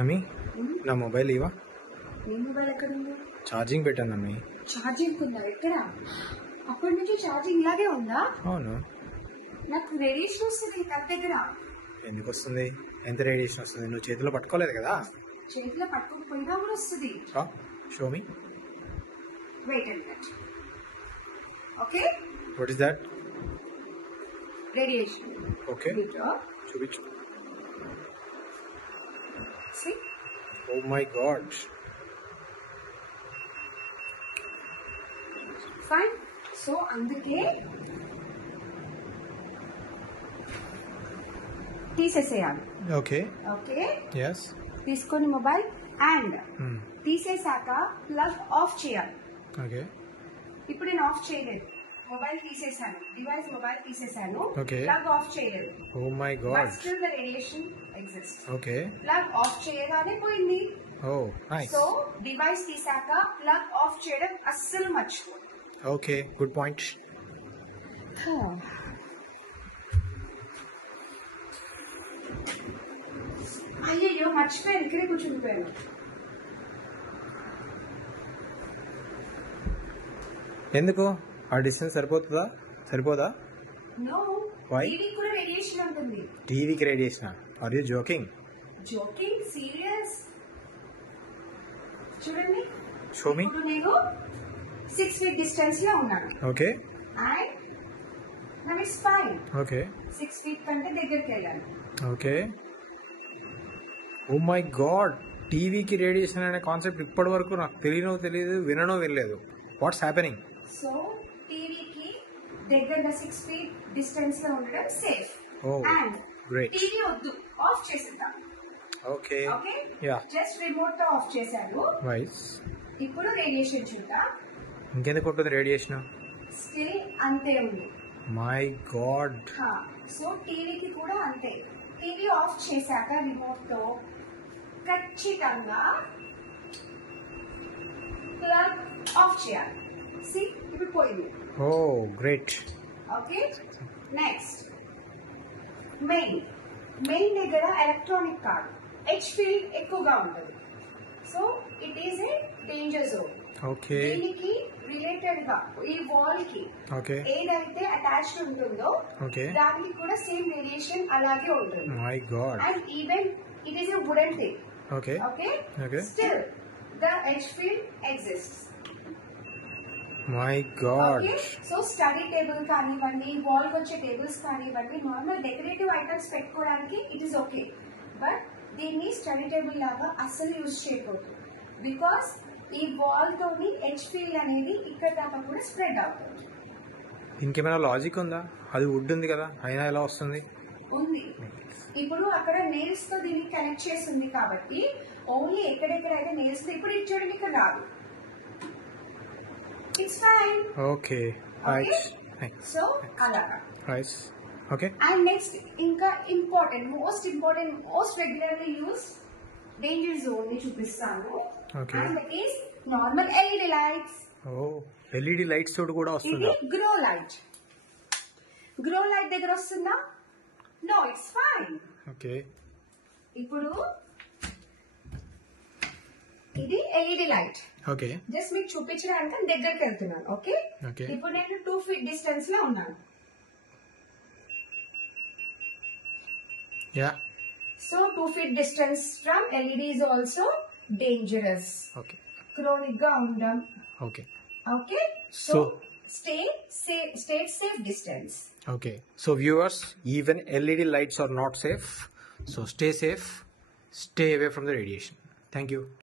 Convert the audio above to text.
అమ్మి నా మొబైల్ ఇవా. నీ మొబైల్ ఎక్కడ ఉంది? ఛార్జింగ్ పెట్టాను అమ్మి. ఛార్జింగ్ ఉందా? ఎక్కడ? అప్పటి నుంచి ఛార్జింగ్ ఇలాగే ఉందా? అవును. నాకు రేడియేషన్ వస్తుంది తన దగ్గర. ఎందుకు వస్తుంది? ఎంత రేడియేషన్ వస్తుంది? నువ్వు చేతిలో పట్టుకోలేదు కదా. చేతిలో పట్టుకోకపోయినా కూడా వస్తుంది. Show me. Wait and that. Okay, what is that? Radiation. Okay, చూపించు. See? Oh my god. Fine. So అందుకే తీసేసేయాలి. ఓకే. Okay, yes. తీసుకొని మొబైల్ అండ్ తీసేసాక ప్లగ్ ఆఫ్ చేయాలి. ఓకే. ఇప్పుడు నేను ఆఫ్ చేయలేదు, మొబైల్ తీసేసాను, డివైస్ మొబైల్ తీసేసాను, Okay. ప్లగ్ ఆఫ్ చేయలేదు. Oh my but god. Still the radiation exist. Okay. Plug off చేయగానే పోయింది. Oh, nice. సో డివైస్ తీసాక ప్లగ్ ఆఫ్ చేయడం అస్సలు మర్చిపో. Okay, good point. అయ్యయ్యో మర్చిపోయాను, ఇక్కడే కూర్చుండిపోయాను. ఎందుకు? ఆ డిస్టెన్స్ సరిపోతుందా? సరిపోదా? No, Why? టీవీ కూడా రేడియేషన్ ఉంటుంది. టీవీకి radiation? Are you joking? Joking, serious. చూడండి, షో మీ. ఇప్పుడు నేను 6 feet డిస్టెన్స్ లో ఉన్నాను okay. And now it's fine. Okay. 6 feet కంటే దగ్గరికి వెళ్ళాను. ఓకే. ఓ మై గాడ్, టీవీకి రేడియేషన్ అనే కాన్సెప్ట్ ఇప్పటి వరకు నాకు తెలియదు, విననో వినలేదు. What's happening? సో టీవీకి దగ్గరగా 6 feet డిస్టెన్స్ లో ఉండడం safe. Oh, and great. TV వద్దు, ఆఫ్ చేసేద్దాం. Okay. Okay, yeah. Just remote తో ఆఫ్ చేశాను. వైస్. ఇప్పుడు రేడియేషన్ చూద్దాం. ఇంకెందుకు ఉంటుంది రేడియేషన్? స్టిల్ అంతే ఉంది. My God. సో టీవీకి కూడా అంతే. టీవీ ఆఫ్ చేశాక రిమోట్ తో ఖచ్చితంగా ప్లగ్ ఆఫ్ చేయాలి. సి, ఇప్పుడు పోయింది. ఓ గ్రేట్. ఓకే, నెక్స్ట్ మెయిన్ దగ్గర ఎలక్ట్రానిక్ కార్డ్ హెచ్ ఫీల్డ్ ఎక్కువగా ఉంటుంది. So it is a danger zone. Okay. దీనికి రిలేటెడ్ గా ఈ వాల్ కి ఓకే. ఏదైతే అటాచ్డ్ ఉంటుందో ఓకే. దానికి కూడా సేమ్ రేడియేషన్ అలాగే ఉంటుంది. My God. And even it is a wooden thing. Okay. Okay, okay. Still the H field exist. My God. Okay, so study table కానివ్వండి, వాల్ వచ్చే టేబుల్స్ కానివ్వండి, నార్మల్ డెకరేటివ్ ఐటమ్స్ పెట్టుకోవడానికి it is okay. But దీన్ని study table లాగా అస్సలు use చేయకూడదు. Because ఈ wall తోని హెచ్ ఫీల్డ్ అనేది ఇక్కడ దాకా కూడా స్ప్రెడ్ అవుతుంది. ఇంకేమైనా లాజిక్ ఉందా? అది వుడ్ ఉంది కదా, అయినా ఎలా వస్తుంది? ఉంది. ఇప్పుడు అక్కడ నెయిల్స్ తో దీన్ని కనెక్ట్ చేస్తుంది కాబట్టి ఓన్లీ ఎక్కడెక్కడైతే నెయిల్స్ ఇప్పుడు ఇది చూడండి, ఇక్కడ రాదు. It's fine. Okay. Right. So అలాగా. రైట్. ఓకే. అండ్ నెక్స్ట్ ఇంకా most important most regularly use danger zone ని చూపిస్తాను. Okay. And that is normal LED lights. ఓ, ఎల్ఈడి లైట్స్ తోటి కూడా ఇది వస్తుందా? Grow light. గ్రో లైట్ దగ్గర వస్తుందా? No, it's fine. ఓకే. ఇప్పుడు ఇది ఎల్ఈడి లైట్. ఓకే. జస్ట్ మీకు చూపించడానికి దగ్గరికి వెళ్తున్నాను. Okay, okay. ఇప్పుడు నేను 2 feet డిస్టెన్స్ లో ఉన్నాను. Yeah. So 2 feet distance from LED is also dangerous. Okay. Chronic గా ఉండడం. Okay. Okay, so stay safe distance. Okay, so viewers, even LED lights are not safe, so stay safe, stay away from the radiation. Thank you.